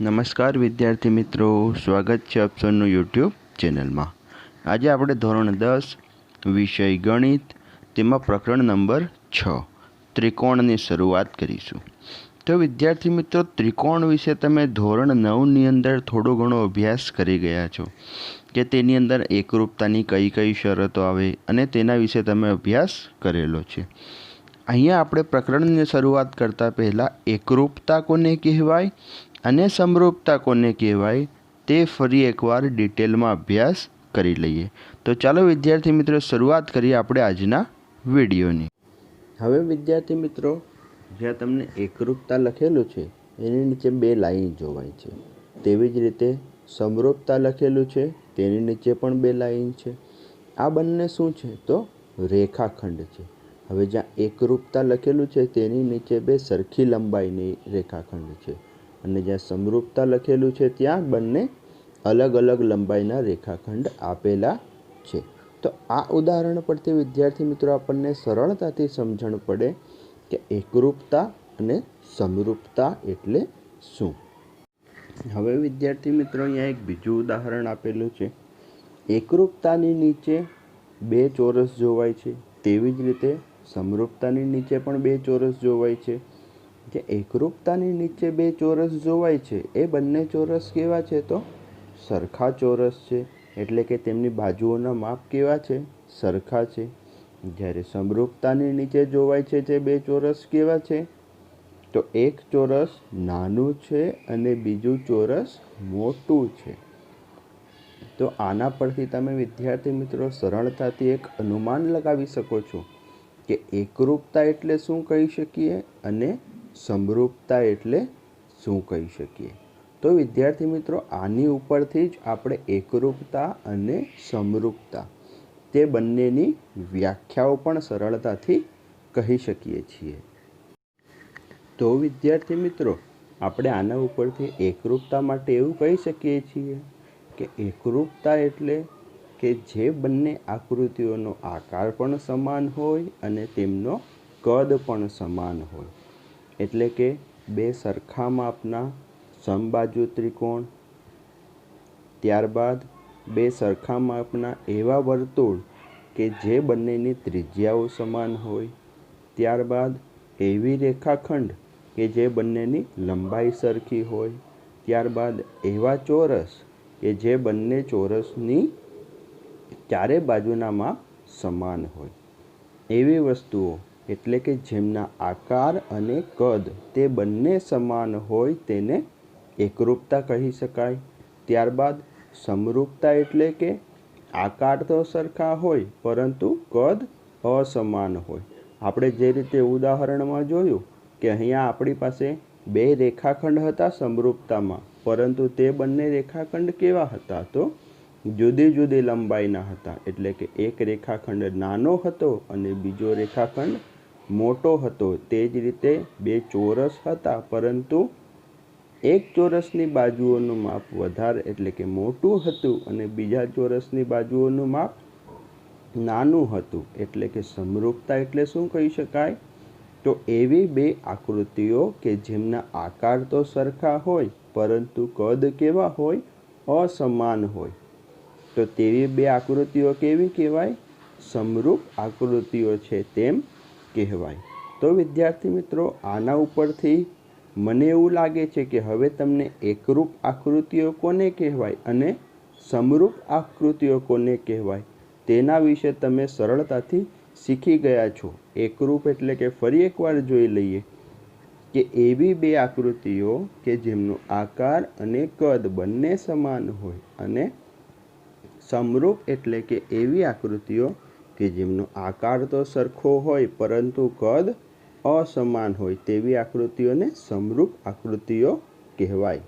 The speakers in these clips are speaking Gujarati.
નમસ્કાર વિદ્યાર્થી મિત્રો, સ્વાગત છે આપ સૌનું યુટ્યુબ ચેનલમાં। આજે આપણે ધોરણ 10 વિષય ગણિત તેમાં પ્રકરણ નંબર 6 ત્રિકોણની શરૂઆત કરીશું। તો વિદ્યાર્થી મિત્રો, ત્રિકોણ વિશે તમે ધોરણ 9ની અંદર થોડો ઘણો અભ્યાસ કરી ગયા છો કે તેની અંદર એકરૂપતાની કઈ કઈ શરતો આવે અને તેના વિશે તમે અભ્યાસ કરેલો છે। અહીંયા આપણે પ્રકરણની શરૂઆત કરતાં પહેલાં એકરૂપતા કોને કહેવાય અને સમરૂપતા કોને કહેવાય તે ફરી એકવાર ડિટેલમાં અભ્યાસ કરી લઈએ। તો ચાલો વિદ્યાર્થી મિત્રો, શરૂઆત કરીએ આપણે આજના વિડીયોની। હવે વિદ્યાર્થી મિત્રો, જ્યાં તમને એકરૂપતા લખેલું છે એની નીચે 2 લાઈન જોવાય છે, તેવી જ રીતે સમરૂપતા લખેલું છે તેની નીચે પણ 2 લાઈન છે। આ બંને શું છે તો રેખાખંડ છે। હવે જ્યાં એકરૂપતા લખેલું છે તેની નીચે 2 સરખી લંબાઈની રેખાખંડ છે અને જ્યાં સમરૂપતા લખેલું છે ત્યાં બંને અલગ અલગ લંબાઈના રેખાખંડ આપેલા છે। તો આ ઉદાહરણ પરથી વિદ્યાર્થી મિત્રો આપણને સરળતાથી સમજણ પડે કે એકરૂપતા અને સમરૂપતા એટલે શું। હવે વિદ્યાર્થી મિત્રો, અહીંયા એક બીજું ઉદાહરણ આપેલું છે। એકરૂપતાની નીચે 2 ચોરસ જોવાય છે, તેવી જ રીતે સમરૂપતાની નીચે પણ 2 ચોરસ જોવાય છે। જે એકરૂપતાની નીચે 2 ચોરસ જોવાય છે એ બંને ચોરસ કેવા છે તો સરખા ચોરસ છે, એટલે કે તેમની બાજુઓના માપ કેવા છે, સરખા છે। જ્યારે સમરૂપતાની નીચે જોવાય છે તે 2 ચોરસ કેવા છે તો એક ચોરસ નાનું છે અને બીજું ચોરસ મોટું છે। તો આના પરથી તમે વિદ્યાર્થી મિત્રો સરળતાથી એક અનુમાન લગાવી શકો છો કે એકરૂપતા એટલે શું કહી શકીએ અને સમરૂપતા એટલે શું કહી શકીએ। તો વિદ્યાર્થી મિત્રો, આની ઉપરથી જ આપણે એકરૂપતા અને સમરૂપતા તે બંનેની વ્યાખ્યાઓ પણ સરળતાથી કહી શકીએ છીએ। તો વિદ્યાર્થી મિત્રો, આપણે આના ઉપરથી એકરૂપતા માટે એવું કહી શકીએ છીએ કે એકરૂપતા એટલે કે જે બંને આકૃતિઓનો આકાર પણ સમાન હોય અને તેમનો કદ પણ સમાન હોય, એટલે કે 2 સરખા માપના સમબાજુ ત્રિકોણ, ત્યારબાદ 2 સરખા માપના એવા વર્તુળ કે જે બંનેની ત્રિજ્યાઓ સમાન હોય, ત્યારબાદ એવી રેખાખંડ કે જે બંનેની લંબાઈ સરખી હોય, ત્યારબાદ એવા ચોરસ કે જે બંને ચોરસની ચારે બાજુના માપ સમાન હોય, એવી વસ્તુઓ એટલે કે જેમના આકાર અને કદ તે બંને સમાન હોય તેને એકરૂપતા કહી શકાય। ત્યારબાદ સમરૂપતા એટલે કે આકાર તો સરખા હોય પરંતુ કદ અસમાન હોય। આપણે જે રીતે ઉદાહરણમાં જોયું કે અહીંયા આપણી પાસે 2 રેખાખંડ હતા સમરૂપતામાં, પરંતુ તે બંને રેખાખંડ કેવા હતા તો જુદી જુદી લંબાઈના હતા, એટલે કે એક રેખાખંડ નાનો હતો અને બીજો રેખાખંડ મોટો હતો। તે જ રીતે 2 ચોરસ હતા, પરંતુ એક ચોરસની બાજુઓનું માપ વધારે એટલે કે મોટું હતું અને બીજા ચોરસની બાજુઓનું માપ નાનું હતું, એટલે કે સમરૂપતા એટલે શું કહી શકાય તો એવી 2 આકૃતિઓ કે જેમના આકાર તો સરખા હોય પરંતુ કદ કેવા હોય, અસમાન હોય, તો તેવી 2 આકૃતિઓ કેવી કહેવાય, સમરૂપ આકૃતિઓ છે તેમ કહેવાય। તો વિદ્યાર્થી મિત્રો, આના ઉપરથી મને એવું લાગે છે કે હવે તમને એકરૂપ આકૃતિઓ કોને કહેવાય અને સમરૂપ આકૃતિઓ કોને કહેવાય તેના વિશે તમે સરળતાથી શીખી ગયા છો। એકરૂપ એટલે કે ફરી એકવાર જોઈ લઈએ કે એવી 2 આકૃતિઓ કે જેમનો આકાર અને કદ બંને સમાન હોય, અને સમરૂપ એટલે કે એવી આકૃતિઓ કે જેમનો આકાર તો સરખો હોય પરંતુ કદ અસમાન હોય, તેવી આકૃતિઓને સમરૂપ આકૃતિઓ કહેવાય।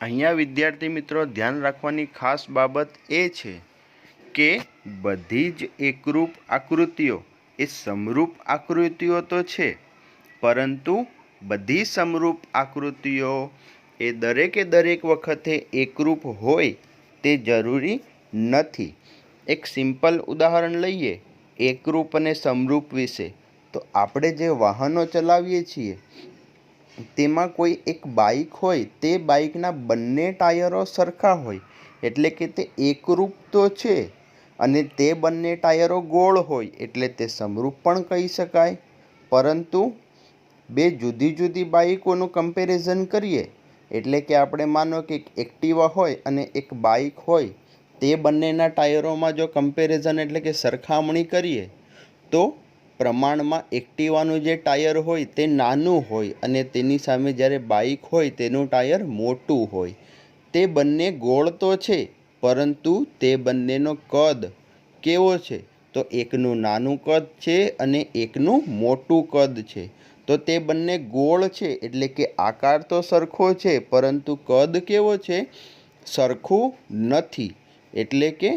અહીંયા વિદ્યાર્થી મિત્રો ધ્યાન રાખવાની ખાસ બાબત એ છે કે બધી જ એકરૂપ આકૃતિઓ એ સમરૂપ આકૃતિઓ તો છે, પરંતુ બધી સમરૂપ આકૃતિઓ એ દરેકે દરેક વખતે એકરૂપ હોય તે જરૂરી નથી। એક સિમ્પલ ઉદાહરણ લઈએ એકરૂપ અને સમરૂપ વિશે, તો આપણે જે વાહનો ચલાવીએ છીએ તેમાં કોઈ એક બાઇક હોય, તે બાઇકના બંને ટાયરો સરખા હોય એટલે કે તે એકરૂપ તો છે, અને તે બંને ટાયરો ગોળ હોય એટલે તે સમરૂપ પણ કહી શકાય. પરંતુ બે જુદી જુદી બાઇકોનું કમ્પેરિઝન કરીએ એટલે કે આપણે માનો કે એક એક્ટિવા હોય અને એક બાઇક હોય, તે બંનેના ટાયરોમાં જો કમ્પેરિઝન એટલે કે સરખામણી કરીએ તો પ્રમાણમાં એક્ટિવાનું જે ટાયર હોય તે નાનું હોય અને તેની સામે જ્યારે બાઇક હોય તેનું ટાયર મોટું હોય. તે બંને ગોળ તો છે, પરંતુ તે બંનેનો કદ કેવો છે? તો એકનું નાનું કદ છે અને એકનું મોટું કદ છે. તો તે બંને ગોળ છે એટલે કે આકાર તો સરખો છે, પરંતુ કદ કેવો છે? સરખું નથી. એટલે કે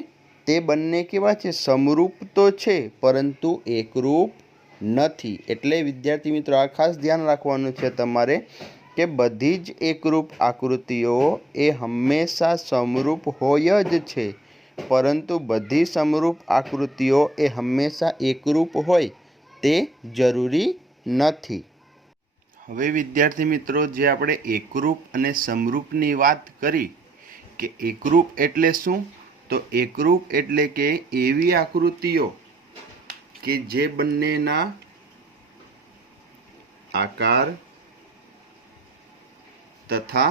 તે બંને કેવા છે? સમરૂપ તો છે, પરંતુ એકરૂપ નથી. એટલે વિદ્યાર્થી મિત્રો, આ ખાસ ધ્યાન રાખવાનું છે તમારે કે બધી જ એકરૂપ આકૃતિઓ એ હંમેશા સમરૂપ હોય જ છે, પરંતુ બધી સમરૂપ આકૃતિઓ એ હંમેશા એકરૂપ હોય તે જરૂરી નથી. હવે વિદ્યાર્થી મિત્રો, જે આપણે એકરૂપ અને સમરૂપની વાત કરી કે એકરૂપ એટલે શું, તો એકરૂપ એટલે કે એવી આકૃતિઓ કે જે બંનેના આકાર તથા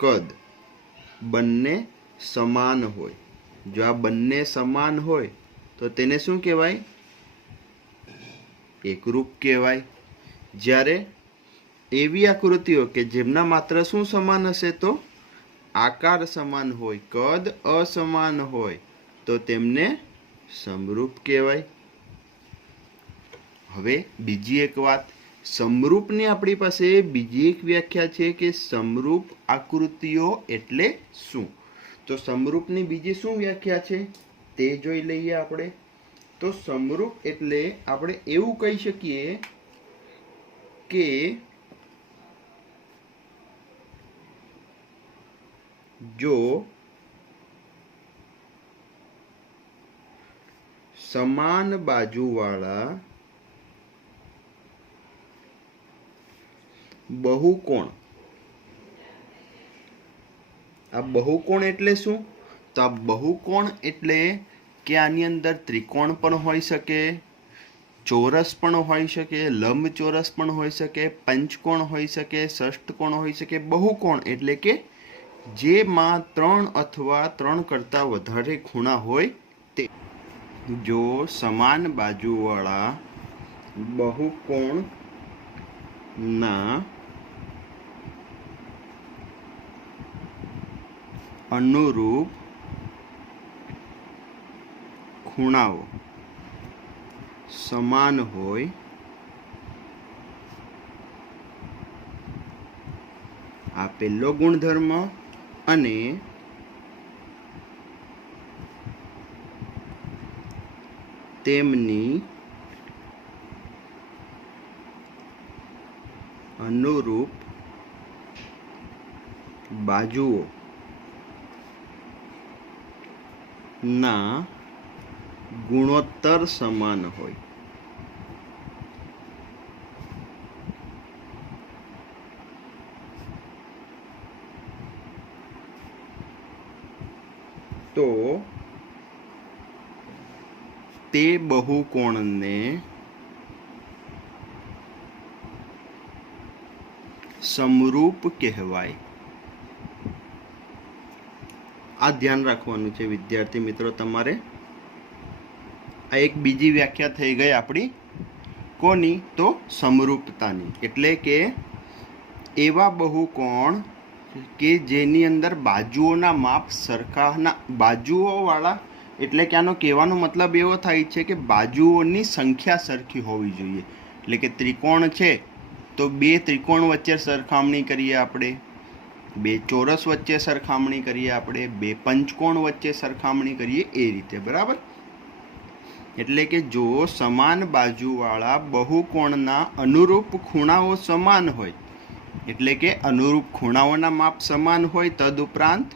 કદ બંને સમાન હોય. જો આ બંને સમાન હોય તો તેને શું કહેવાય? એકરૂપ કહેવાય. જ્યારે એવી આકૃતિઓ કે જેમના માત્ર શું સમાન હશે? તો આકાર સમાન હોય, કદ અસમાન હોય, તો તેમને સમરૂપ કહેવાય. હવે બીજી એક વાત, સમરૂપની આપણી પાસે બીજી એક વ્યાખ્યા છે કે સમરૂપ આકૃતિઓ એટલે શું? તો સમરૂપની બીજી શું વ્યાખ્યા છે તે જોઈ લઈએ આપણે. તો સમરૂપ એટલે આપણે એવું કહી શકીએ કે જો સમાન બાજુવાળા બહુકોણ, આ બહુકોણ એટલે શું? તો આ બહુકોણ એટલે કે આની અંદર ત્રિકોણ પણ હોઈ શકે, ચોરસ પણ હોઈ શકે, લંબચોરસ પણ હોઈ શકે, પંચકોણ હોઈ શકે, ષષ્ઠકોણ હોઈ શકે. બહુકોણ એટલે કે જેમાં 3 અથવા 3 કરતાં વધારે ખૂણા હોય તે. જો સમાન બાજુવાળા બહુકોણના અનુરૂપ ખૂણાઓ સમાન હોય આ પહેલો ગુણધર્મ, અને તેમની અનુરૂપ બાજુઓ ના ગુણોત્તર સમાન હોય. તો તે બહુકોણને સમરૂપ કહેવાય. આ ધ્યાન રાખવાનું છે વિદ્યાર્થી મિત્રો તમારે. આ એક બીજી વ્યાખ્યા થઈ ગઈ આપણી કોની? તો સમરૂપતાની. એટલે કે એવા બહુકોણ કે જેની અંદર બાજુઓના માપ સરખાના, બાજુઓવાળા, એટલે કે આનો કહેવાનો મતલબ એવો થાય છે કે બાજુઓની સંખ્યા સરખી હોવી જોઈએ. એટલે કે ત્રિકોણ છે તો 2 ત્રિકોણ વચ્ચે સરખામણી કરીએ આપણે, 2 ચોરસ વચ્ચે સરખામણી કરીએ આપણે, 2 પંચકોણ વચ્ચે સરખામણી કરીએ, એ રીતે. બરાબર? એટલે કે જો સમાન બાજુવાળા બહુકોણના અનુરૂપ ખૂણાઓ સમાન હોય, એટલે કે અનુરૂપ ખૂણાઓના માપ સમાન હોય, તદુપરાંત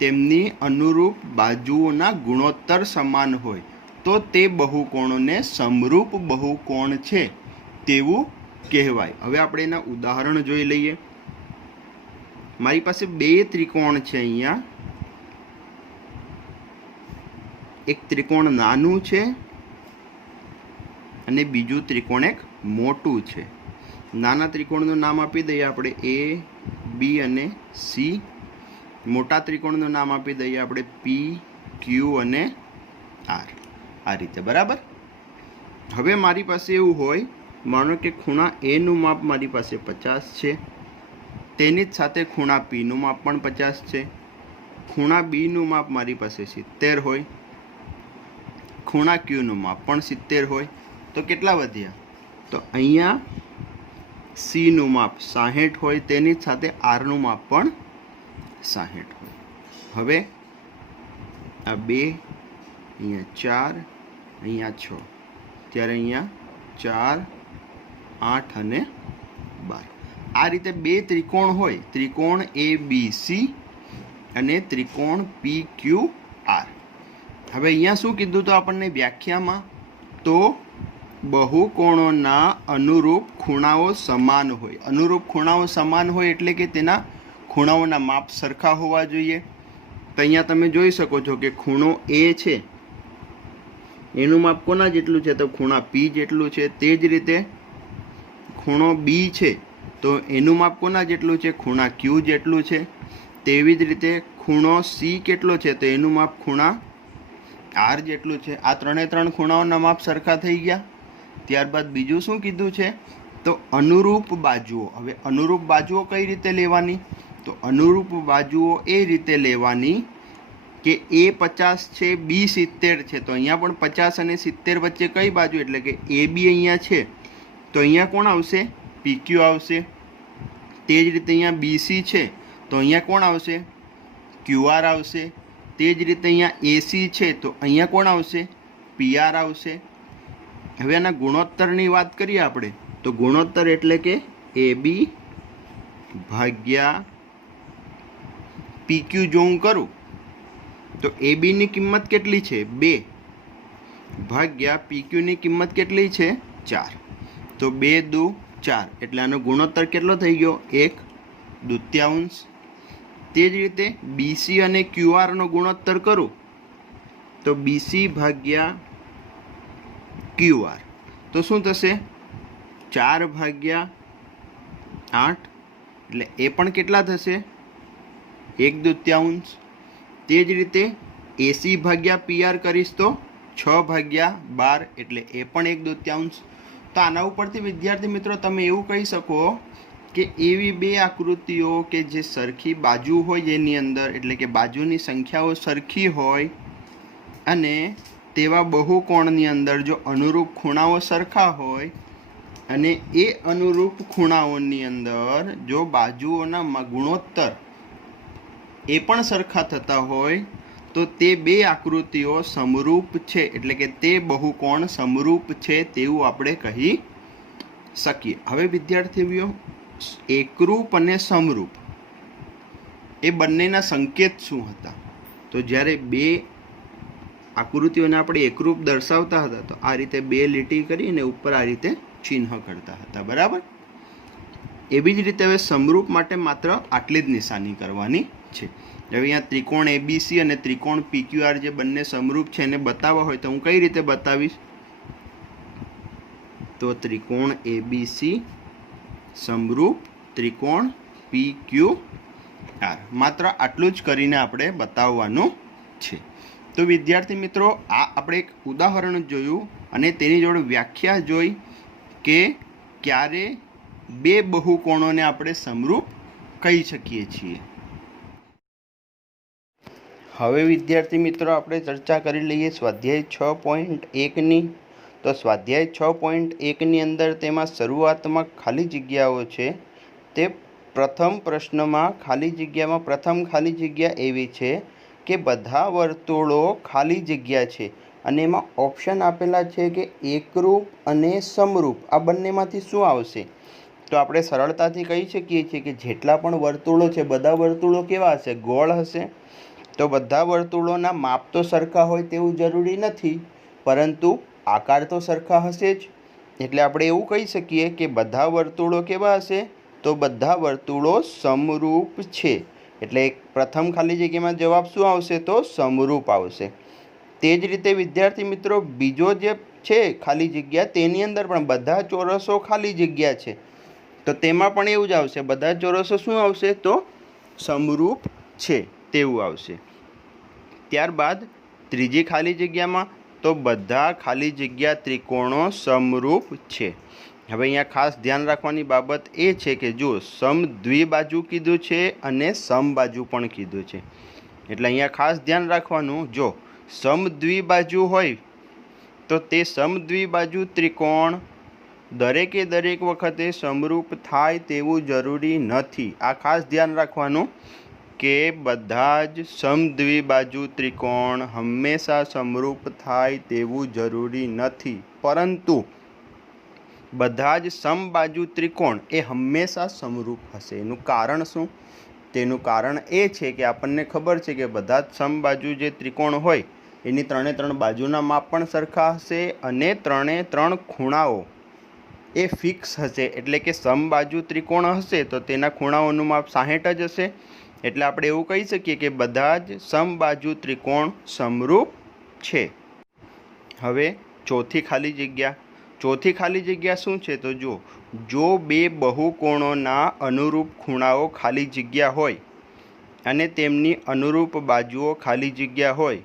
તેમની અનુરૂપ બાજુઓના ગુણોત્તર સમાન હોય, તો તે બહુકોણોને સમરૂપ બહુકોણ છે તેવું કહેવાય। હવે આપણે એના ઉદાહરણ જોઈ લઈએ। મારી પાસે બે ત્રિકોણ છે। અહીંયા એક ત્રિકોણ નાનું છે અને બીજું ત્રિકોણ એક મોટું છે। નાના ત્રિકોણનું નામ આપી દઈએ આપણે એ, બી અને સી। મોટા ત્રિકોણનું નામ આપી દઈએ આપણે પી, ક્યુ અને આર। આ રીતે બરાબર। હવે મારી પાસે એવું હોય, માનો કે ખૂણા એ નું માપ મારી પાસે 50 છે, તેની જ સાથે ખૂણા પી નું માપ પણ 50 છે। ખૂણા બી નું માપ મારી પાસે 70 હોય, ખૂણા ક્યુ નું માપ પણ 70 હોય, તો કેટલા વધ્યા? તો અહીંયા સી નું માપ 60 હોય, તેની જ સાથે આર નું માપ પણ 60 હોય। હવે આ 2, અહીંયા 4, અહીંયા 6, ત્યારે અહીંયા 4, 8 અને 12। આ રીતે બે ત્રિકોણ હોય, ત્રિકોણ એ બી સી અને ત્રિકોણ પી ક્યુ આર। હવે અહીંયા શું કીધું તો આપણને વ્યાખ્યામાં, તો બહુકોણોના અનુરૂપ ખૂણાઓ સમાન હોય। અનુરૂપ ખૂણાઓ સમાન હોય એટલે કે તેના ખૂણાઓના માપ સરખા હોવા જોઈએ। તો અહીંયા તમે જોઈ શકો છો કે ખૂણો એ છે, એનું માપ કોના જેટલું છે? તો ખૂણા પી જેટલું છે। તે જ રીતે ખૂણો બી છે, તો એનું માપ કોના જેટલું છે? ખૂણા ક્યુ જેટલું છે। તેવી જ રીતે ખૂણો સી કેટલો છે? તો એનું માપ ખૂણા આર જેટલું છે। આ ત્રણ ખૂણાઓના માપ સરખા થઈ ગયા। ત્યારબાદ બીજું શું કીધું છે? તો અનુરૂપ બાજુઓ। હવે અનુરૂપ બાજુઓ કઈ રીતે લેવાની? તો અનુરૂપ બાજુઓ એ રીતે લેવાની કે એ 50 છે, બી 70 છે, તો અહીંયા પણ 50 અને 70 વચ્ચે કઈ બાજુ? એટલે કે એ બી અહીંયા છે, તો અહીંયા કોણ આવશે? પીક્યુ આવશે। તે જ રીતે અહીંયા બીસી છે, તો અહીંયા કોણ આવશે? ક્યુઆર આવશે। તે જ રીતે અહીંયા એસી છે, તો અહીંયા કોણ આવશે? પીઆર આવશે। હવે આના ગુણોત્તરની વાત કરીએ આપણે, તો ગુણોત્તર એટલે કે એ બી ભાગ્યા પીક્યુ જો હું કરું તો એ બીની કિંમત કેટલી છે? 2 ભાગ્યા પીક્યુની કિંમત કેટલી છે? 4। તો 2 દુ 4, એટલે આનો ગુણોત્તર કેટલો થઈ ગયો? 1/2। તે જ રીતે બીસી અને ક્યુઆરનો ગુણોત્તર કરું તો બીસી ભાગ્યા ક્યુઆર, તો શું થશે? 4 ભાગ્યા 8, એટલે એ પણ કેટલા થશે? 1/2। તે જ રીતે એસી ભાગ્યા પીઆર કરીશ તો 6 ભાગ્યા 12, એટલે એ પણ 1/2। તો આના ઉપરથી વિદ્યાર્થી મિત્રો તમે એવું કહી શકો કે એવી બે આકૃતિઓ કે જે સરખી બાજુ હોય જેની અંદર, એટલે કે બાજુની સંખ્યાઓ સરખી હોય, અને તેવા બહુકોણની અંદર જો અનુરૂપ ખૂણાઓ સરખા હોય અને એ અનુરૂપ ખૂણાઓની અંદર જો બાજુઓના ગુણોત્તર એ પણ સરખા થતા હોય, તો તે બે આકૃતિઓ સમરૂપ છે, એટલે કે તે બહુકોણ સમરૂપ છે તેવું આપણે કહી શકીએ। હવે વિદ્યાર્થીઓ, એકરૂપ અને સમરૂપ એ બંનેના સંકેત શું હતા? તો જ્યારે બે આકૃતિઓને આપણે એકરૂપ દર્શાવતા હતા તો આ રીતે બે લીટી કરીને ઉપર આ રીતે ચિહ્ન કરતા હતા, બરાબર। એવી જ રીતે હવે સમરૂપ માટે માત્ર આટલી જ નિશાની કરવાની છે। હવે અહીંયા ત્રિકોણ એબીસી અને ત્રિકોણ પીક્યુઆર જે બંને સમરૂપ છે એને બતાવવા હોય તો હું કઈ રીતે બતાવીશ? તો ત્રિકોણ એબીસી સમરૂપ ત્રિકોણ પીક્યુઆર, માત્ર આટલું જ કરીને આપણે બતાવવાનું છે। તો વિદ્યાર્થી મિત્રો, આ આપણે એક ઉદાહરણ જોયું અને તેની જોડે વ્યાખ્યા જોઈ કે ક્યારે બે બહુકોણોને આપણે સમરૂપ કહી શકીએ છીએ। હવે વિદ્યાર્થી મિત્રો, આપણે ચર્ચા કરી લઈએ સ્વાધ્યાય 6.1ની। તો સ્વાધ્યાય 6.1ની અંદર તેમાં શરૂઆતમાં ખાલી જગ્યાઓ છે। તે પ્રથમ પ્રશ્નમાં ખાલી જગ્યામાં પ્રથમ ખાલી જગ્યા એવી છે કે બધા વર્તુળો ખાલી જગ્યા છે અને એમાં ઓપ્શન આપેલા છે કે એકરૂપ અને સમરૂપ, આ બંનેમાંથી શું આવશે? તો આપણે સરળતાથી કહી શકીએ છીએ કે જેટલા પણ વર્તુળો છે બધા વર્તુળો કેવા હશે? ગોળ હશે। તો બધા વર્તુળોના માપ તો સરખા હોય તેવું જરૂરી નથી, પરંતુ આકાર તો સરખા હશે જ। એટલે આપણે એવું કહી શકીએ કે બધા વર્તુળો કેવા હશે? તો બધા વર્તુળો સમરૂપ છે. એટલે પ્રથમ ખાલી જગ્યામાં જવાબ શું આવશે? તો સમરૂપ આવશે. તે જ રીતે વિદ્યાર્થી મિત્રો બીજો જે છે ખાલી જગ્યા, તેની અંદર પણ બધા ચોરસો ખાલી જગ્યા છે, તો તેમાં પણ એવું જ આવશે. બધા ચોરસો શું આવશે? તો સમરૂપ છે તેવું આવશે. ત્યારબાદ ત્રીજી ખાલી જગ્યામાં તો બધા ખાલી જગ્યા ત્રિકોણો સમરૂપ છે. હવે અહીંયા ખાસ ધ્યાન રાખવાની બાબત એ છે કે જો સમદ્વિબાજુ કીધું છે અને સમબાજુ પણ કીધું છે. એટલે અહીંયા ખાસ ધ્યાન રાખવાનું, જો સમદ્વિબાજુ હોય તો તે સમદ્વિબાજુ ત્રિકોણ દરેકે દરેક વખતે સમરૂપ થાય તેવું જરૂરી નથી. આ ખાસ ધ્યાન રાખવાનું કે બધા જ સમદ્વિબાજુ ત્રિકોણ હંમેશા સમરૂપ થાય તેવું જરૂરી નથી, પરંતુ બધા જ સમબાજુ ત્રિકોણ એ હંમેશા સમરૂપ હશે. એનું કારણ શું? તેનું કારણ એ છે કે આપણને ખબર છે કે બધા જ સમબાજુ જે ત્રિકોણ હોય એની ત્રણે ત્રણ બાજુના માપ પણ સરખા હશે અને ત્રણે ત્રણ ખૂણાઓ એ ફિક્સ હશે. એટલે કે સમબાજુ ત્રિકોણ હશે તો તેના ખૂણાઓનું માપ 60 જ હશે. એટલે આપણે એવું કહી શકીએ કે બધા જ સમબાજુ ત્રિકોણ સમરૂપ છે. હવે ચોથી ખાલી જગ્યા. ચોથી ખાલી જગ્યા શું છે? તો જો બે બહુકોણોના અનુરૂપ ખૂણાઓ ખાલી જગ્યા હોય અને તેમની અનુરૂપ બાજુઓ ખાલી જગ્યા હોય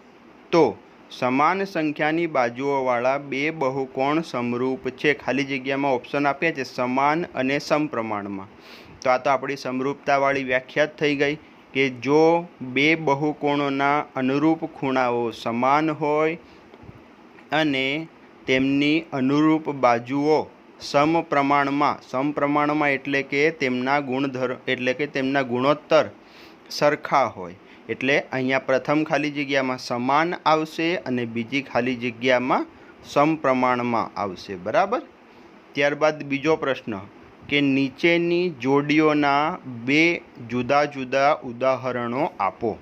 તો સમાન સંખ્યાની બાજુઓવાળા બે બહુકોણ સમરૂપ છે. ખાલી જગ્યામાં ઓપ્શન આપ્યા છે સમાન અને સમપ્રમાણમાં. તો આ તો આપણી સમરૂપતાવાળી વ્યાખ્યા જ થઈ ગઈ કે જો બે બહુકોણોના અનુરૂપ ખૂણાઓ સમાન હોય અને તેમની અનુરૂપ બાજુઓ સમપ્રમાણમાં એટલે કે તેમના તેમના ગુણોત્તર સરખા હોય. એટલે અહીંયા પ્રથમ ખાલી જગ્યામાં સમાન આવશે અને બીજી ખાલી જગ્યામાં સમપ્રમાણમાં આવશે. બરાબર. ત્યારબાદ બીજો પ્રશ્ન કે નીચેની જોડીઓના બે જુદા જુદા ઉદાહરણો આપો.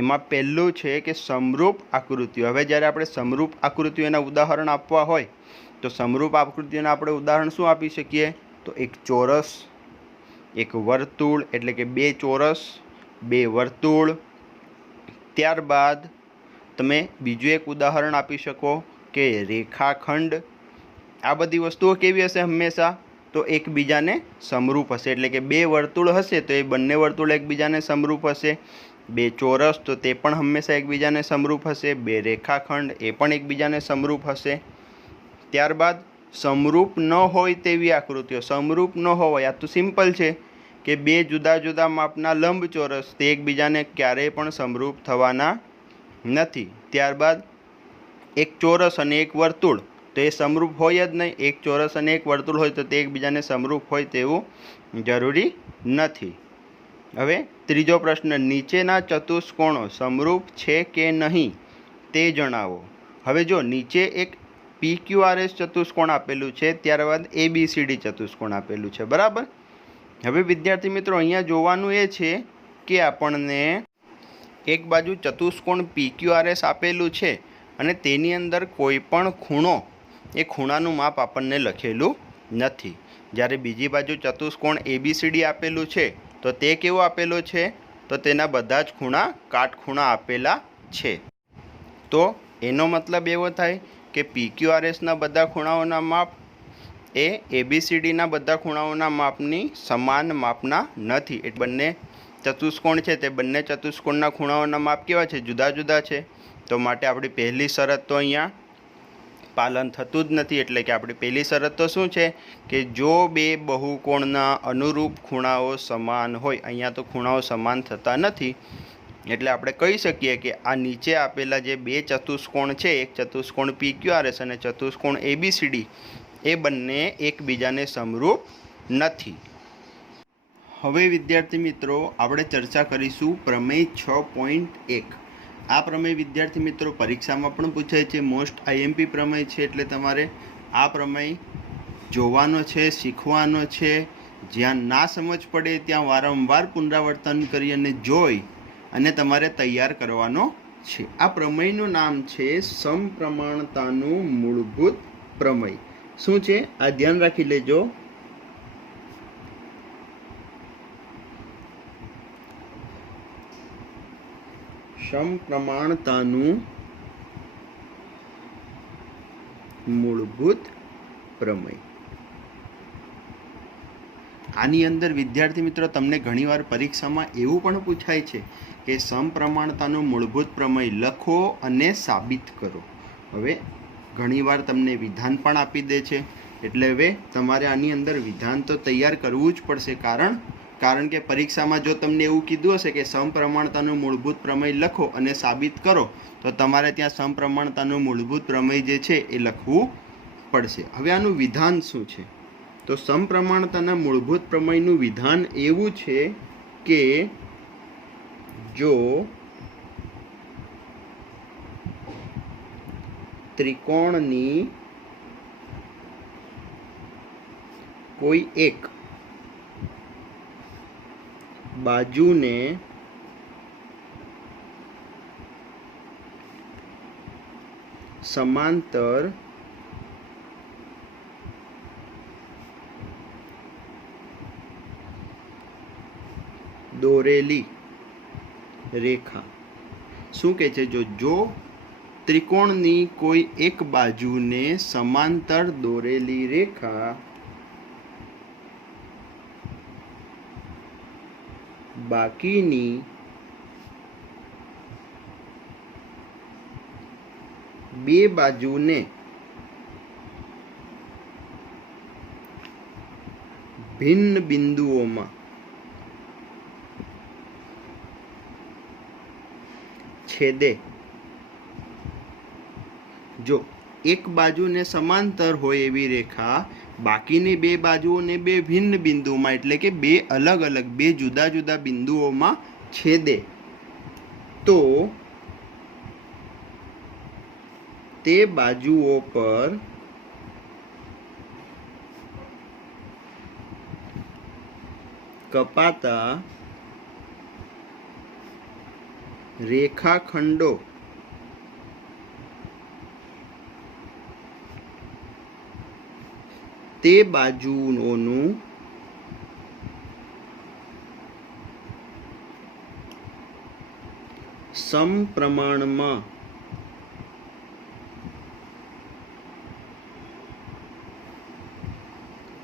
એમાં પહેલું છે કે સમરૂપ આકૃતિઓ. હવે જ્યારે આપણે સમરૂપ આકૃતિઓના ઉદાહરણ આપવા હોય તો સમરૂપ આકૃતિઓના આપણે ઉદાહરણ શું આપી શકીએ? તો એક ચોરસ, એક વર્તુળ, એટલે કે બે ચોરસ, બે વર્તુળ. ત્યારબાદ તમે બીજું એક ઉદાહરણ આપી શકો કે રેખાખંડ. આ બધી વસ્તુઓ કેવી હશે? હંમેશા તો એકબીજાને સમરૂપ હશે. એટલે કે બે વર્તુળ હશે તો એ બંને વર્તુળ એકબીજાને સમરૂપ હશે. બે ચોરસ તો તે પણ હંમેશા એકબીજાને સમરૂપ હશે. બે રેખાખંડ એ પણ એકબીજાને સમરૂપ હશે. ત્યારબાદ સમરૂપ ન હોય તેવી આકૃતિઓ. સમરૂપ ન હોય આ તો સિમ્પલ છે કે બે જુદા જુદા માપના લંબચોરસ તે એકબીજાને ક્યારેય પણ સમરૂપ થવાના નથી. ત્યારબાદ એક ચોરસ અને એક વર્તુળ તો એ સમરૂપ હોય જ નહીં. એક ચોરસ અને એક વર્તુળ હોય તો તે એકબીજાને સમરૂપ હોય તેવું જરૂરી નથી. હવે ત્રીજો પ્રશ્ન, નીચેના ચતુષ્કોણો સમરૂપ છે કે નહીં તે જણાવો. હવે જો નીચે એક PQRS ચતુષ્કોણ આપેલું છે, ત્યારબાદ ABCD ચતુષ્કોણ આપેલું છે. બરાબર. હવે વિદ્યાર્થી મિત્રો અહીંયા જોવાનું એ છે કે આપણને એક બાજુ ચતુષ્કોણ PQRS આપેલું છે અને તેની અંદર કોઈ પણ ખૂણો એ ખૂણાનું માપ આપણને લખેલું નથી. જ્યારે બીજી બાજુ ચતુષ્કોણ ABCD આપેલું છે તો તે કેવો આપેલો છે? તો તેના બધા જ ખૂણા કાટખૂણા આપેલા છે. તો એનો મતલબ એવો થાય કે PQRSના બધા ખૂણાઓના માપ એ ABCDના બધા ખૂણાઓના માપની સમાન માપના નથી. એ બંને ચતુષ્કોણ છે તે બંને ચતુષ્કોણના ખૂણાઓના માપ કેવા છે? જુદા જુદા છે. તો માટે આપણી પહેલી શરત તો અહીંયા પાલન થતું જ નથી. એટલે કે આપણી પહેલી શરત તો શું છે કે જો બે બહુકોણના અનુરૂપ ખૂણાઓ સમાન હોય. અહીંયા તો ખૂણાઓ સમાન થતા નથી. એટલે આપણે કહી શકીએ કે આ નીચે આપેલા જે બે ચતુષ્કોણ છે, એક ચતુષ્કોણ PQRS અને ચતુષ્કોણ ABCD, એ બંને એકબીજાને સમરૂપ નથી. હવે વિદ્યાર્થી મિત્રો આપણે ચર્ચા કરીશું પ્રમેય 6.1. આ પ્રમેય વિદ્યાર્થી મિત્રો પરીક્ષામાં પણ પૂછાય છે. મોસ્ટ IMP પ્રમેય છે. એટલે તમારે આ પ્રમેય જોવાનો છે, શીખવાનો છે. જ્યાં ના સમજ પડે ત્યાં વારંવાર પુનરાવર્તન કરી અને જોઈ અને તમારે તૈયાર કરવાનો છે. આ પ્રમેયનું નામ છે સમપ્રમાણતાનું મૂળભૂત પ્રમેય. શું છે આ ધ્યાન રાખી લેજો. સમપ્રમાણતાનું મૂળભૂત પ્રમેય. આની અંદર વિદ્યાર્થી મિત્રો તમને ઘણીવાર પરીક્ષામાં એવું પણ પૂછાય છે કે સમપ્રમાણતાનું મૂળભૂત પ્રમેય લખો અને સાબિત કરો. હવે ઘણીવાર તમને વિધાન પણ આપી દે છે, એટલે હવે તમારે આની અંદર વિધાન તો તૈયાર કરવું જ પડશે. કારણ કે પરીક્ષામાં જો તમને એવું કીધું હશે કે સમપ્રમાણતાનું મૂળભૂત પ્રમેય લખો અને સાબિત કરો, તો તમારે ત્યાં સમપ્રમાણતાનું મૂળભૂત પ્રમેય જે છે એ લખવું પડશે. હવે આનું વિધાન શું છે? તો સમપ્રમાણતાના મૂળભૂત પ્રમેયનું વિધાન એવું છે કે જો ત્રિકોણની કોઈ એક બાજુને સમાંતર દોરેલી રેખા. શું કહે છે? જો ત્રિકોણની કોઈ એક બાજુને સમાંતર દોરેલી રેખા બાકીની બે બાજુને ભિન્ન બિંદુઓમાં છેદે. જો એક બાજુને સમાંતર હોય એવી રેખા બાકીની બે બાજુઓને બે ભિન્ન બિંદુઓમાં, એટલે કે બે અલગ અલગ બે જુદા જુદા બિંદુઓમાં છેદે, તો તે બાજુઓ પર કપાતા રેખાખંડો તે બાજુઓનું સમપ્રમાણમાં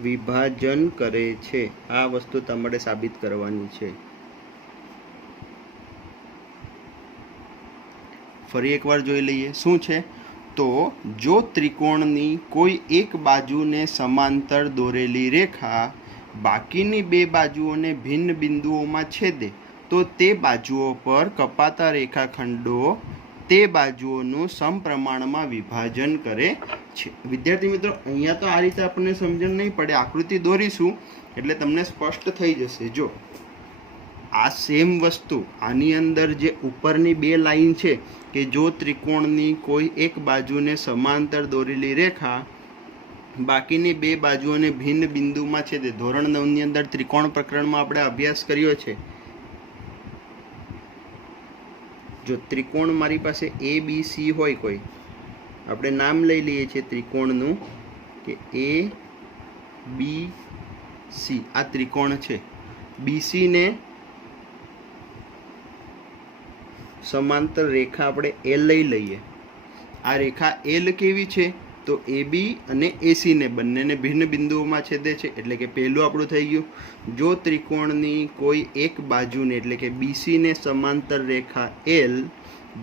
વિભાજન કરે છે. આ વસ્તુ તમારે સાબિત કરવાની છે. ફરી એકવાર જોઈ લઈએ શું છે. તો જો ત્રિકોણની કોઈ એક બાજુને સમાંતર દોરેલી રેખા બાકીની બે બાજુઓને ભિન્ન બિંદુઓમાં છેદે, તો તે બાજુઓ પર કપાતા રેખાખંડો તે બાજુઓનું સમપ્રમાણમાં વિભાજન કરે છે. વિદ્યાર્થી મિત્રો, અહીંયા તો આ રીતે આપણને સમજણ નહીં પડે, આકૃતિ દોરીશું એટલે તમને સ્પષ્ટ થઈ જશે. જો આ સેમ વસ્તુ આની અંદર જે ઉપરની બે લાઈન છે કે જો ત્રિકોણની કોઈ એક બાજુને સમાંતર દોરેલી રેખા બાકીની બે બાજુઓને ભિન્ન બિંદુમાં છે, તે ધોરણ 9 ની અંદર ત્રિકોણ પ્રકરણમાં આપણે અભ્યાસ કર્યો છે. જો ત્રિકોણ મારી પાસે એ બી સી હોય, કોઈ આપણે નામ લઈ લઈએ છીએ ત્રિકોણનું કે એ બી સી. આ ત્રિકોણ છે. બીસી ને સમાંતર રેખા આપણે એલ લઈ લઈએ. આ રેખા એલ કેવી છે? તો એ બી અને એસી ને બંનેને ભિન્ન બિંદુઓમાં છેદે છે, એટલે કે પહેલું આપણું થઈ ગયું. જો ત્રિકોણની કોઈ એક બાજુને એટલે કે બીસી ને સમાંતર રેખા એલ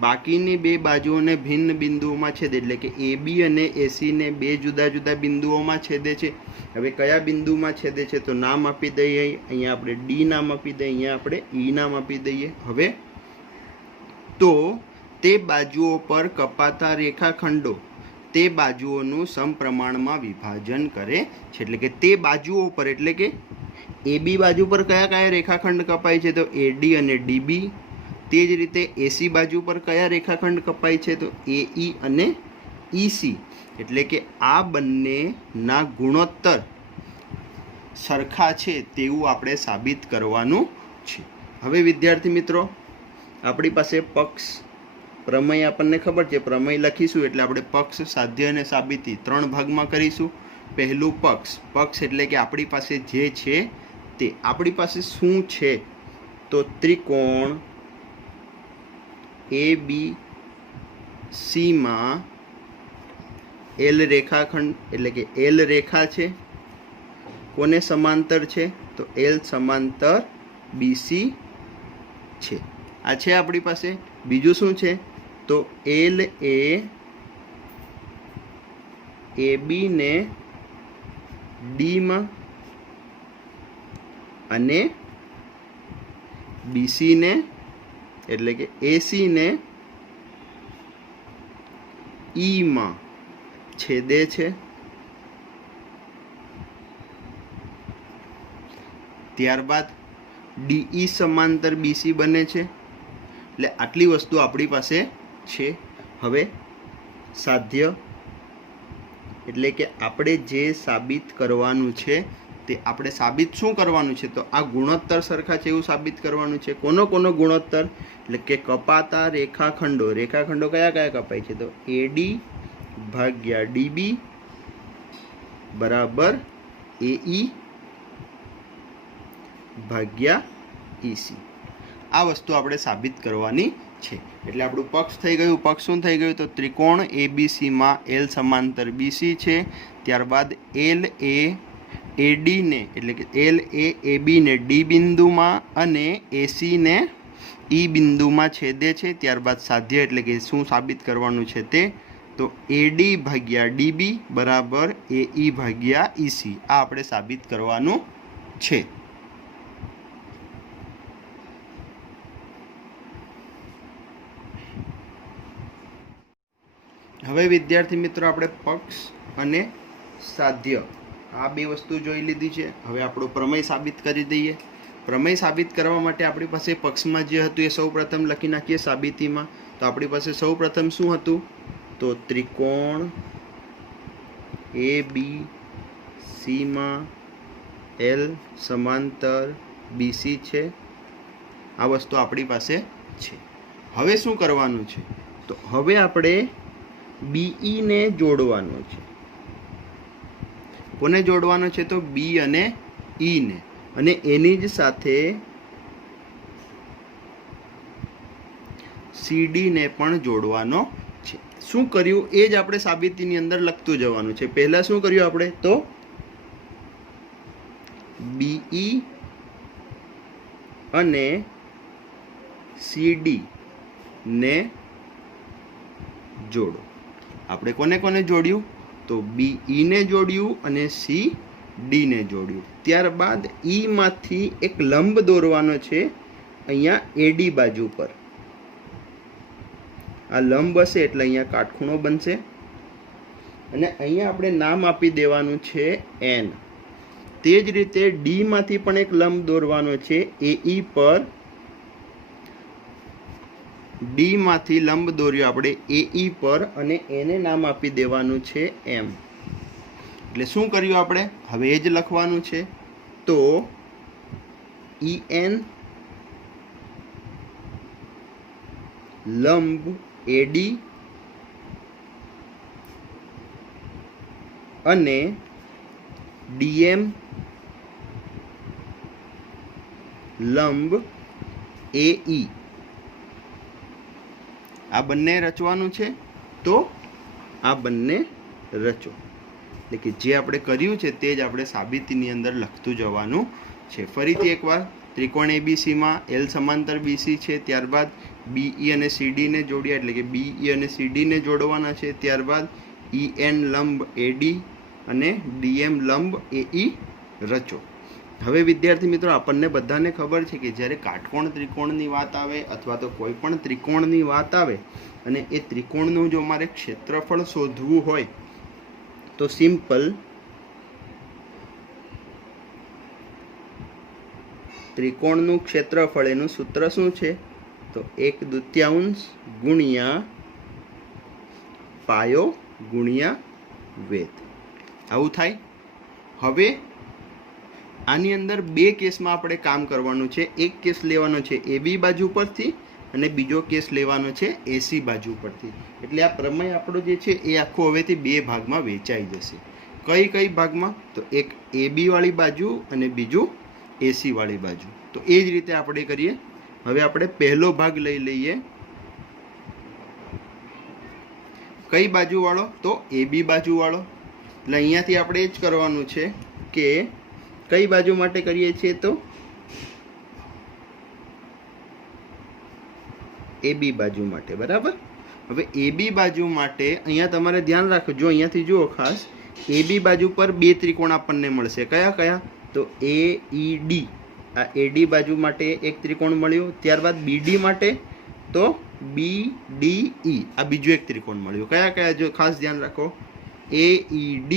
બાકીની બે બાજુઓને ભિન્ન બિંદુઓમાં છેદે, એટલે કે એ બી અને એસી ને બે જુદા જુદા બિંદુઓમાં છેદે છે. હવે કયા બિંદુમાં છેદે છે? તો નામ આપી દઈએ. અહીંયા આપણે ડી નામ આપી દઈએ, અહીંયા આપણે ઈ નામ આપી દઈએ. હવે તો તે બાજુઓ પર કપાતા રેખાખંડો તે બાજુઓનું સમપ્રમાણમાં વિભાજન કરે છે. એટલે કે તે બાજુઓ પર, એટલે કે એબી બાજુ પર કયા કયા રેખાખંડ કપાય છે? તો એડી અને ડીબી. તે જ રીતે એસી બાજુ પર કયા રેખાખંડ કપાય છે? તો એઈ અને ઈસી. એટલે કે આ બંનેના ગુણોત્તર સરખા છે તેવું આપણે સાબિત કરવાનું છે. હવે વિદ્યાર્થી મિત્રો, આપણી પાસે પક્ષ પ્રમેય આપણને ખબર છે. પ્રમેય લખીશું એટલે આપણે પક્ષ, સાધ્ય અને સાબિતી 3 ભાગમાં કરીશું. પહેલું પક્ષ એટલે કે આપણી પાસે જે છે તે. આપણી પાસે શું છે? તો ત્રિકોણ ABC માં એલ રેખાખંડ એટલે કે એલ રેખા છે. કોને સમાંતર છે? તો એલ સમાંતર બીસી છે. આ છે આપણી પાસે. બીજું શું છે? તો એલ એ AB ને ડી માં અને બીસી ને એટલે કે એસી ને ઈ માં છેદે છે. ત્યારબાદ ડીઈ સમાંતર બીસી બને છે. એટલે આટલી વસ્તુ આપણી પાસે છે. હવે સાધ્ય એટલે કે આપણે જે સાબિત કરવાનું છે તે આપણે સાબિત શું કરવાનું છે? તો આ ગુણોત્તર સરખા છે એવું સાબિત કરવાનું છે. કોનો ગુણોત્તર? એટલે કે કપાતા રેખાખંડો કયા કયા કપાય છે? તો એડી ભાગ્યા ડીબી બરાબર એઈ ભાગ્યા ઈસી. આ વસ્તુ આપણે સાબિત કરવાની છે. એટલે આપણું પક્ષ થઈ ગયું. પક્ષ શું થઈ ગયું? તો ત્રિકોણ ABC માં એલ સમાંતર BC છે. ત્યારબાદ એલ એ એડી ને એટલે કે એલ એ AB ને ડી બિંદુમાં અને એસી ને ઈ બિંદુમાં છેદે છે. ત્યારબાદ સાધ્ય એટલે કે શું સાબિત કરવાનું છે તે? તો એડી ભાગ્યા ડીબી બરાબર એઈ ભાગ્યા ઈસી. આ આપણે સાબિત કરવાનું છે. હવે વિદ્યાર્થી મિત્રો આપણે પક્ષ અને સાધ્ય આ બે વસ્તુ જોઈ લીધી છે. હવે આપણો પ્રમેય સાબિત કરી દઈએ. પ્રમેય સાબિત કરવા માટે આપણી પાસે પક્ષમાં જે હતું એ સૌપ્રથમ લખી નાખીએ સાબિતીમાં. તો આપણી પાસે સૌપ્રથમ શું હતું? તો ત્રિકોણ ABC માં એલ સમાંતર બીસી છે. આ વસ્તુ આપણી પાસે છે. હવે શું કરવાનું છે? તો હવે આપણે BE ને જોડવાનો છે. કોને જોડવાનો છે? તો B અને E ને, અને એની જ સાથે CD ને પણ જોડવાનો છે. શું કર્યું એ જ આપણે સાબિતીની અંદર લખતું જવાનું છે. પહેલા શું કર્યું આપણે? તો BE અને CD ને જોડો. આપણે કોને જોડ્યું? તો BE ને જોડ્યું અને CD ને જોડ્યું. ત્યારબાદ E માંથી એક લંબ દોરવાનો છે અહીંયા AD બાજુ પર. આ લંબ હશે એટલે અહીંયા કાટખૂણો બનશે અને અહીંયા આપણે નામ આપી દેવાનું છે N. તે જ રીતે D માંથી પણ એક લંબ દોરવાનો છે AE પર. D માંથી લંબ દોર્યો આપણે AE પર અને એને નામ આપી દેવાનું છે M. એટલે શું કર્યું આપણે? હવે એ જ લખવાનું છે. તો EN લંબ AD અને DM લંબ AE આ બંને રચવાનું છે. તો આ બંને રચો. એટલે કે જે આપણે કર્યું છે તે જ આપણે સાબિતીની અંદર લખતું જવાનું છે. ફરીથી એકવાર ત્રિકોણ ABC માં એલ સમાંતર BC છે. ત્યારબાદ BE અને CD ને જોડ્યા એટલે કે BE અને CD ને જોડવાના છે. ત્યારબાદ EN લંબ AD અને DM લંબ AE રચો. હવે વિદ્યાર્થી મિત્રો આપણને બધાને ખબર છે કે જ્યારે કાટકોણ ત્રિકોણની વાત આવે અથવા તો કોઈ પણ ત્રિકોણની વાત આવે અને એ ત્રિકોણનું જો મારે ક્ષેત્રફળ શોધવું હોય તો સિમ્પલ ત્રિકોણનું ક્ષેત્રફળ એનું સૂત્ર શું છે? તો 1/2 ગુણ્યા પાયો ગુણ્યા વેધ. આવું થાય. હવે આની અંદર બે કેસમાં આપણે કામ કરવાનું છે. એક કેસ લેવાનો છે AB બાજુ પરથી અને બીજો કેસ લેવાનો છે AC બાજુ પરથી. એટલે આ પ્રમેય આપણો જે છે એ આખો હવેથી બે ભાગમાં વહેંચાઈ જશે. કઈ કઈ ભાગમાં? તો એક AB વાળી બાજુ અને બીજું AC વાળી બાજુ. તો એ જ રીતે આપણે કરીએ. હવે આપણે પહેલો ભાગ લઈ લઈએ. કઈ બાજુ વાળો? તો AB બાજુ વાળો. એટલે અહીંયાથી આપણે એ જ કરવાનું છે કે કઈ બાજુ માટે કરીએ છીએ? તો AB બાજુ માટે. બરાબર. હવે AB બાજુ માટે અહીંયા તમારે ધ્યાન રાખજો, અહીંયાથી જુઓ ખાસ, AB બાજુ પર બે ત્રિકોણ આપણને મળશે. કયા કયા? તો AED. આ AD બાજુ માટે એક ત્રિકોણ મળ્યો. ત્યારબાદ BD માટે તો BDE, આ બીજું એક ત્રિકોણ મળ્યું. કયા કયા? જો ખાસ ધ્યાન રાખો, AED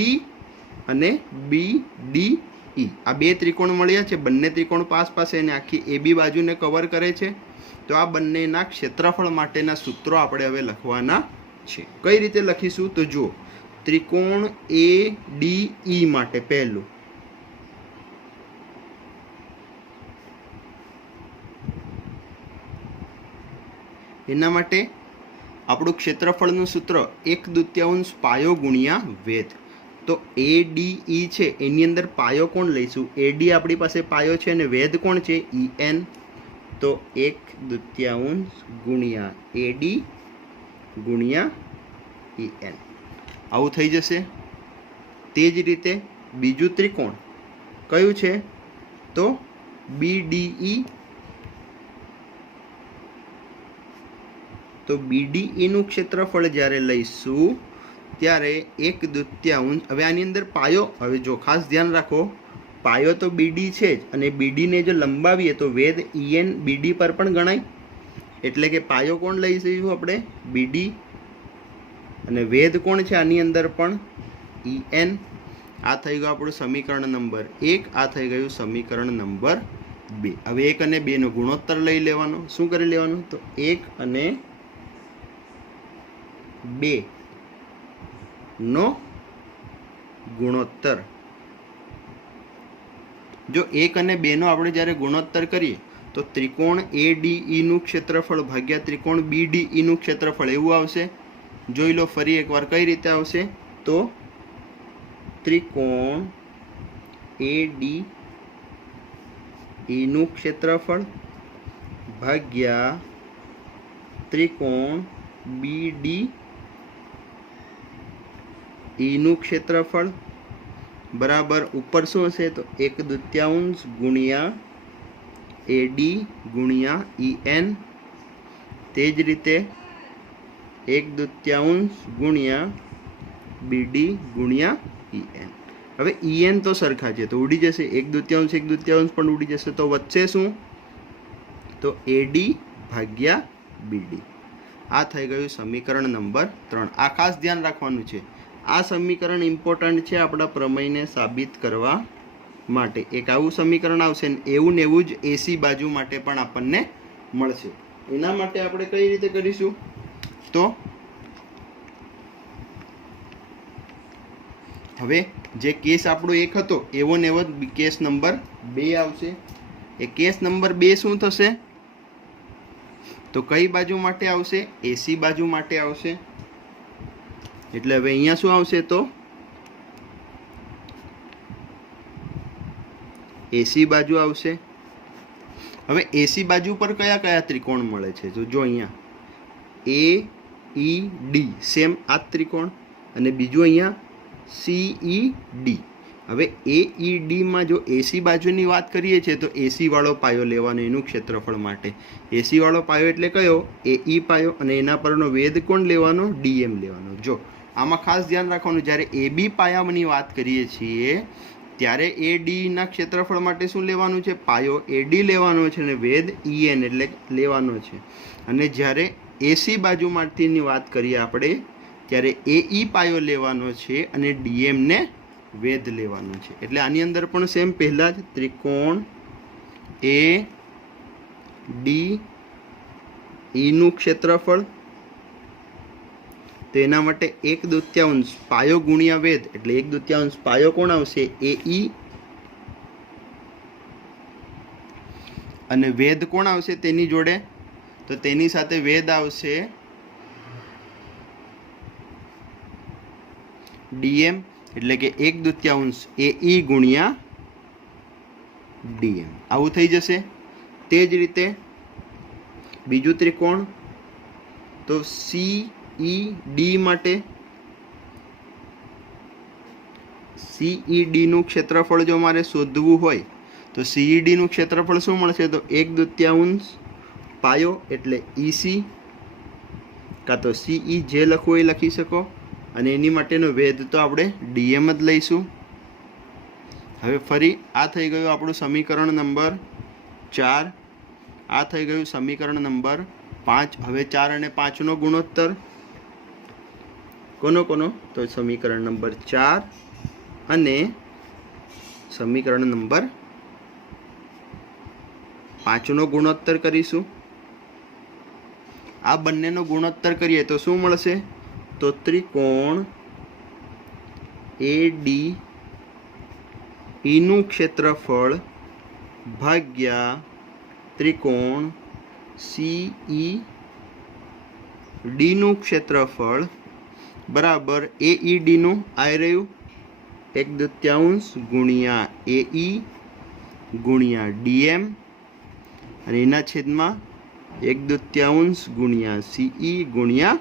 અને BDE, આ બે ત્રિકોણ મળ્યા છે. બંને ત્રિકોણ પાસ પાસે અને આખી AB બાજુને કવર કરે છે. તો આ બંનેના ક્ષેત્રફળ માટેના સૂત્રો આપણે હવે લખવાના છે. કઈ રીતે લખીશું? તો જુઓ, ત્રિકોણ ADE માટે પહેલું, એના માટે આપણું ક્ષેત્રફળનું સૂત્ર 1/2 પાયો ગુણ્યા વેધ. તો ADE છે એની અંદર પાયો કોણ લઈશું? AD આપણી પાસે પાયો છે અને વેધ કોણ છે? EN. તો 1/2 ગુણ્યા AD ગુણ્યા EN, આવું થઈ જશે. તે જ રીતે બીજું ત્રિકોણ કયું છે? તો BDE. તો BDE નું ક્ષેત્રફળ જ્યારે લઈશું ત્યારે 1/2. હવે આની અંદર પાયો, હવે જો ખાસ ધ્યાન રાખો, પાયો તો BD છે જ, અને BD ને જો લંબાવીએ તો વેધ EN BD પર પણ ગણાય. એટલે કે પાયો કોણ લઈશું આપણે? BD. અને વેધ કોણ છે આની અંદર પણ? EN. આ થઈ ગયું આપણું સમીકરણ નંબર 1. આ થઈ ગયું સમીકરણ નંબર 2. હવે 1 અને 2 નો ગુણોત્તર લઈ લેવાનો. શું કરી લેવાનું? તો 1 અને 2 નો ગુણોત્તર. જો 1 અને 2 નો આપણે જ્યારે ગુણોત્તર કરીએ તો ત્રિકોણ ADE નું ક્ષેત્રફળ ભાગ્યા ત્રિકોણ BDE નું ક્ષેત્રફળ એવું આવશે. જોઈ લો ફરી એકવાર કઈ રીતે આવશે. તો ત્રિકોણ ADE નું ક્ષેત્રફળ ભાગ્યા ત્રિકોણ BDE નું ક્ષેત્રફળ બરાબર ઉપર શું હશે? તો 1/2 ગુણ્યા AD ગુણ્યા EN. તે જ રીતે 1/2 ગુણ્યા BD ગુણ્યા EN. હવે EN તો સરખા છે તો ઉડી જશે. 1/2 પણ ઉડી જશે. તો વચ્ચે શું? તો AD ભાગ્યા BD. આ થઈ ગયું સમીકરણ નંબર 3. આ ખાસ ધ્યાન રાખવાનું છે. આ સમીકરણ ઇમ્પોર્ટન્ટ છે આપણા પ્રમેયને સાબિત કરવા માટે. એક આવું સમીકરણ આવશે ને એવું ને એવું જ AC બાજુ માટે પણ આપણને મળશે. એના માટે આપણે કઈ રીતે કરીશું? તો હવે જે કેસ આપણો 1 હતો એવો ને એવો કેસ નંબર 2 આવશે. એ કેસ નંબર 2 શું થશે? તો કઈ બાજુ માટે આવશે? AC બાજુ માટે આવશે. એટલે હવે અહીંયા શું આવશે? તો AC બાજુ આવશે. હવે AC બાજુ પર કયા કયા ત્રિકોણ મળે છે? તો જો અહીંયા AED સેમ આ ત્રિકોણ, અને બીજું અહીંયા CED. હવે AED માં જો AC બાજુની વાત કરીએ છીએ તો AC વાળો પાયો લેવાનો એનું ક્ષેત્રફળ માટે. AC વાળો પાયો એટલે કયો? AE પાયો. અને એના પરનો વેધ કોણ લેવાનો? DM લેવાનો. જો આમાં ખાસ ધ્યાન રાખવાનું, જ્યારે AB પાયાની વાત કરીએ છીએ ત્યારે AD ના ક્ષેત્રફળ માટે શું લેવાનું છે? પાયો AD લેવાનો છે અને વેધ EN એટલે લેવાનો છે. અને જ્યારે AC બાજુમાંથીની વાત કરીએ આપણે ત્યારે AE પાયો લેવાનો છે અને DM ને વેધ લેવાનો છે. એટલે આની અંદર પણ સેમ પહેલા જ ત્રિકોણ ADE નું ક્ષેત્રફળ, તો એના માટે 1/2 પાયો ગુણ્યા વેધ, એટલે 1/2 પાયો કોણ આવશે? AE. અને વેધ કોણ આવશે તેની જોડે? તો તેની સાથે વેધ આવશે DM. એટલે કે 1/2 AE ગુણ્યા DM આવું થઈ જશે। તે જ રીતે બીજું ત્રિકોણ તો CED માટે CED નું ક્ષેત્રફળ જો મારે શોધવું હોય તો CED નું ક્ષેત્રફળ શું મળશે તો 1/2 પાયો એટલે EC કાં તો CE જે લખવું એ લખી શકો અને એની માટેનો વેધ તો આપણે DM જ લઈશું। હવે ફરી આ થઈ ગયું આપણું સમીકરણ નંબર 4, આ થઈ ગયું સમીકરણ નંબર 5। હવે 4 અને 5 નો ગુણોત્તર કોનો કોનો તો સમીકરણ નંબર 4 અને સમીકરણ નંબર 5 નો ગુણોત્તર કરીશું। આ બંનેનો ગુણોત્તર કરીએ તો શું મળશે તો ત્રિકોણ ADE નું ક્ષેત્રફળ ભાગ્યા ત્રિકોણ CED નું ક્ષેત્રફળ બરાબર AED નું આ રહ્યું 1/2 ગુણ્યા AE ગુણ્યા DM અને એના છેદમાં 1/2 ગુણ્યા CE ગુણ્યા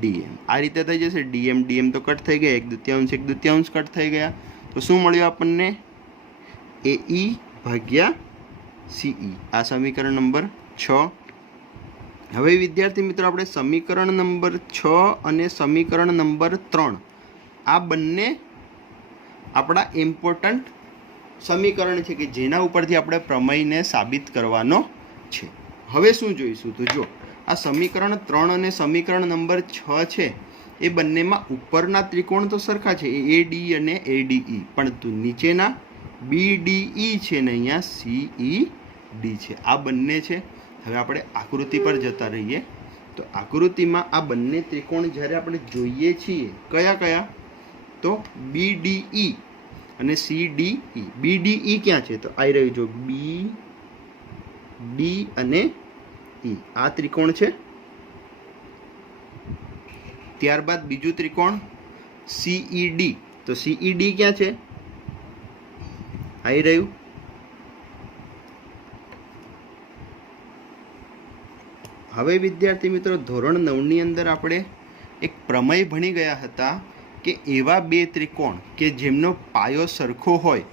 DM આ રીતે થઈ જશે। DM તો કટ થઈ ગયા, 1/2 કટ થઈ ગયા તો શું મળ્યું આપણને AE ભાગ્યા CE આ સમીકરણ નંબર 6। હવે વિદ્યાર્થી મિત્રો આપણે સમીકરણ નંબર 6 અને સમીકરણ નંબર 3 આ બંને આપણા ઇમ્પોર્ટન્ટ સમીકરણ છે કે જેના ઉપરથી આપણે પ્રમેયને સાબિત કરવાનો છે। હવે શું જોઈશું તો જો આ સમીકરણ 3 અને સમીકરણ નંબર 6 છે એ બંનેમાં ઉપરના ત્રિકોણ તો સરખા છે AD અને ADE પરંતુ નીચેના BDE છે ને અહીંયા CED છે આ બંને છે। હવે આપણે આકૃતિ પર જતા રહીએ તો આકૃતિમાં આ બંને ત્રિકોણ જ્યારે આપણે જોઈએ છીએ કયા કયા તો BDE અને CDE। BDE ક્યાં છે તો આવી રહ્યું જો BD અને E આ ત્રિકોણ છે। ત્યારબાદ બીજું ત્રિકોણ CED તો CED ક્યાં છે આવી રહ્યું। હવે વિદ્યાર્થી મિત્રો ધોરણ 9 ની અંદર આપણે એક પ્રમેય ભણી ગયા હતા કે એવા બે ત્રિકોણ કે જેમનો પાયો સરખો હોય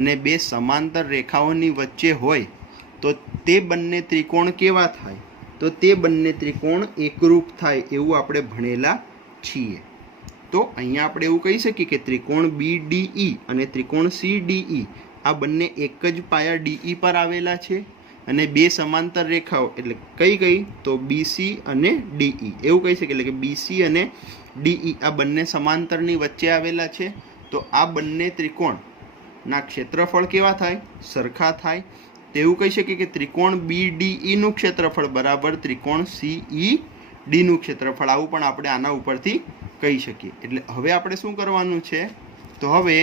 અને બે સમાંતર રેખાઓની વચ્ચે હોય તો તે બંને ત્રિકોણ કેવા થાય તો તે બંને ત્રિકોણ એકરૂપ થાય એવું આપણે ભણેલા છીએ। તો અહીંયા આપણે એવું કહી શકીએ કે ત્રિકોણ BDE અને ત્રિકોણ CDE આ બંને એક જ પાયા DE પર આવેલા છે અને બે સમાંતર રેખાઓ એટલે કઈ તો BC અને DE એવું કહી શકીએ એટલે કે BC અને DE આ બંને સમાંતરની વચ્ચે આવેલા છે। તો આ બંને ત્રિકોણના ક્ષેત્રફળ કેવા થાય સરખા થાય તેવું કહી શકીએ કે ત્રિકોણ BDE નું ક્ષેત્રફળ બરાબર ત્રિકોણ CED નું ક્ષેત્રફળ આવું પણ આપણે આના ઉપરથી કહી શકીએ। એટલે હવે આપણે શું કરવાનું છે તો હવે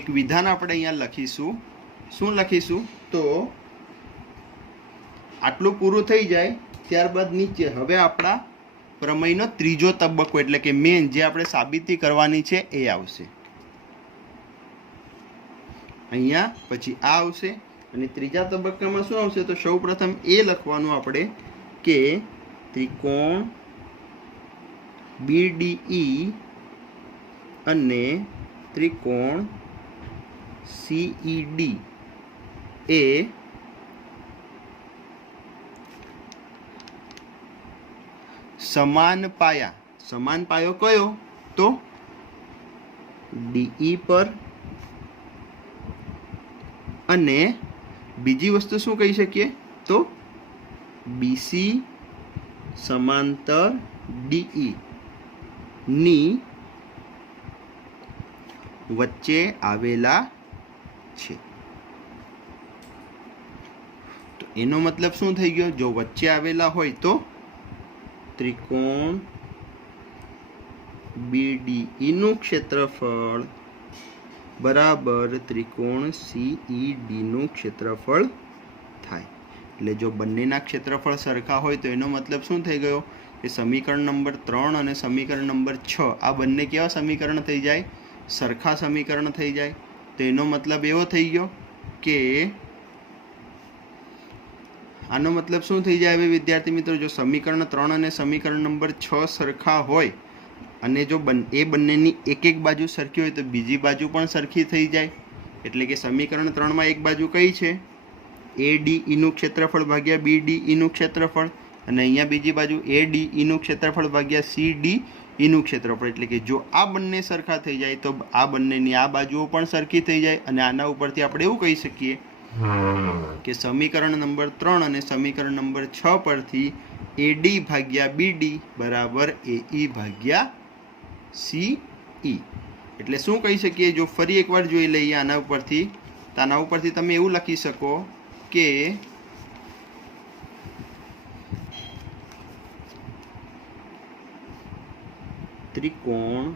એક વિધાન આપણે અહીંયા લખીશું। શું લખીશું તો આટલું પૂરું થઈ જાય ત્યારબાદ નીચે હવે આપણા પ્રમેયનો ત્રીજો તબક્કો એટલે કે મેન જે આપણે સાબિતી કરવાની છે એ આવશે। અહીંયા પછી આ આવશે અને ત્રીજા તબક્કામાં શું આવશે તો સૌપ્રથમ એ લખવાનું આપણે કે ત્રિકોણ BDE અને ત્રિકોણ CED એ સમાન પાયો કયો તો DE પર અને બીજી વસ્તુ શું કહી શકીએ તો BC સમાંતર DE ની વચ્ચે આવેલા છે। તો એનો મતલબ શું થઈ ગયો જો વચ્ચે આવેલા હોય તો ત્રિકોણ BDE નું ક્ષેત્રફળ બરાબર ત્રિકોણ CED નું ક્ષેત્રફળ થાય। એટલે જો બંનેના ક્ષેત્રફળ સરખા હોય તો એનો મતલબ શું થઈ ગયો કે સમીકરણ નંબર 3 અને સમીકરણ નંબર 6 આ બંને કેવા સમીકરણ થઈ જાય? સરખા સમીકરણ થઈ જાય. તો એનો મતલબ એવો થઈ ગયો કે આનો મતલબ શું થઈ જાય? હવે વિદ્યાર્થી મિત્રો, જો સમીકરણ 3 અને સમીકરણ નંબર 6 સરખા હોય અને જો એ બંનેની એક એક બાજુ સરખી હોય તો બીજી બાજુ પણ સરખી થઈ જાય. એટલે કે સમીકરણ 3 માં એક બાજુ કઈ છે? ADE નું ક્ષેત્રફળ ભાગ્યા BDE નું ક્ષેત્રફળ, અને અહીંયા બીજી બાજુ ADE નું ક્ષેત્રફળ ભાગ્યા CDE નું ક્ષેત્રફળ. એટલે કે જો આ બંને સરખા થઈ જાય તો આ બંનેની આ બાજુઓ પણ સરખી થઈ જાય. અને આના ઉપરથી આપણે એવું કહી શકીએ કે સમીકરણ નંબર 3 અને સમીકરણ નંબર 6 પરથી AD ભાગ્યા BD બરાબર AE ભાગ્યા CE. એટલે શું કહી શકીએ? જો ફરી એકવાર જોઈ લઈએ આના ઉપરથી, તો આના ઉપરથી તમે એવું લખી શકો કે ત્રિકોણ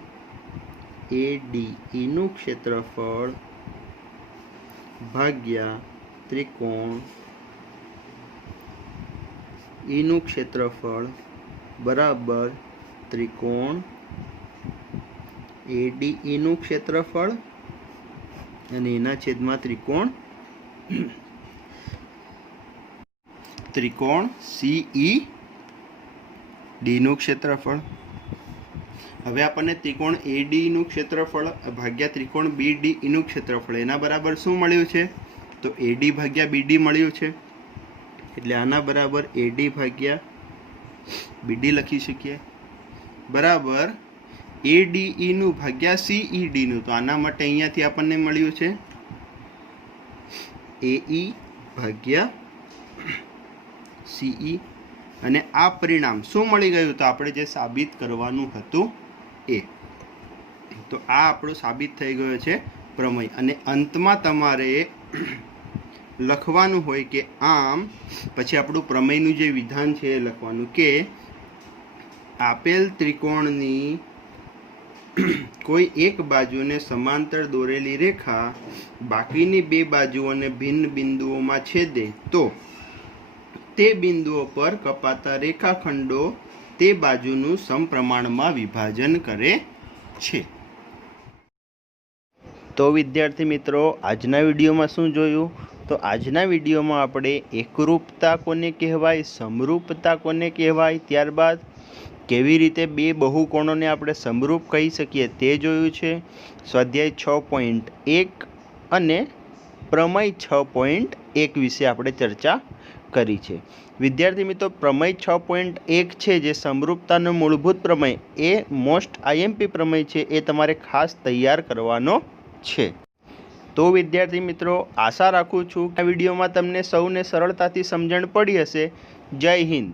ADE નું ક્ષેત્રફળ ભાગ્યા ત્રિકોણ E નું ક્ષેત્રફળ બરાબર ત્રિકોણ ADE નું ક્ષેત્રફળ અને એના છેદમાં ત્રિકોણ CED નું ક્ષેત્રફળ. હવે આપણને ત્રિકોણ ADE નું ક્ષેત્રફળ ભાગ્યા ત્રિકોણ BDE નું ક્ષેત્રફળ એના બરાબર શું મળ્યું છે? તો AD ભાગ્યા BD મળ્યું છે. એટલે આના બરાબર AD ભાગ્યા BD લખી શકીએ બરાબર ADE નું ભાગ્યા CED નું. તો આના માટે અહીંયાથી આપણને મળ્યું છે AE ભાગ્યા CE. અને આ પરિણામ શું મળી ગયું? તો આપણે જે સાબિત કરવાનું હતું એ. તો આ આપણું સાબિત થઈ ગયો છે પ્રમેય. અને અંતમાં તમારે લખવાનું હોય કે આમ, પછી આપણું પ્રમેયનું જે વિધાન છે એ લખવાનું કે આપેલ ત્રિકોણની કોઈ એક બાજુને સમાંતર દોરેલી રેખા બાકીની બે બાજુઓને ભિન્ન બિંદુઓમાં છેદે તો તે બિંદુઓ પર કપાતા રેખાખંડો તે બાજુનું સમપ્રમાણમાં વિભાજન કરે છે. તો વિદ્યાર્થી મિત્રો, આજના વિડીયોમાં શું જોયું? તો આજના વિડીયોમાં આપણે એકરૂપતા કોને કહેવાય, સમરૂપતા કોને કહેવાય, ત્યારબાદ કેવી રીતે બે બહુકોણોને આપણે સમરૂપ કહી શકીએ તે જોયું છે. સ્વાધ્યાય 6.1 અને પ્રમેય 6.1 વિશે આપણે ચર્ચા કરી છે. વિદ્યાર્થી મિત્રો, પ્રમેય 6.1 છે જે સમરૂપતાનો મૂળભૂત પ્રમેય, એ મોસ્ટ IMP પ્રમેય છે. એ તમારે ખાસ તૈયાર કરવાનો છે. તો વિદ્યાર્થી મિત્રો, આશા રાખું છું કે આ વિડીયોમાં તમને સૌને સરળતાથી સમજણ પડી હશે. જય હિન્દ.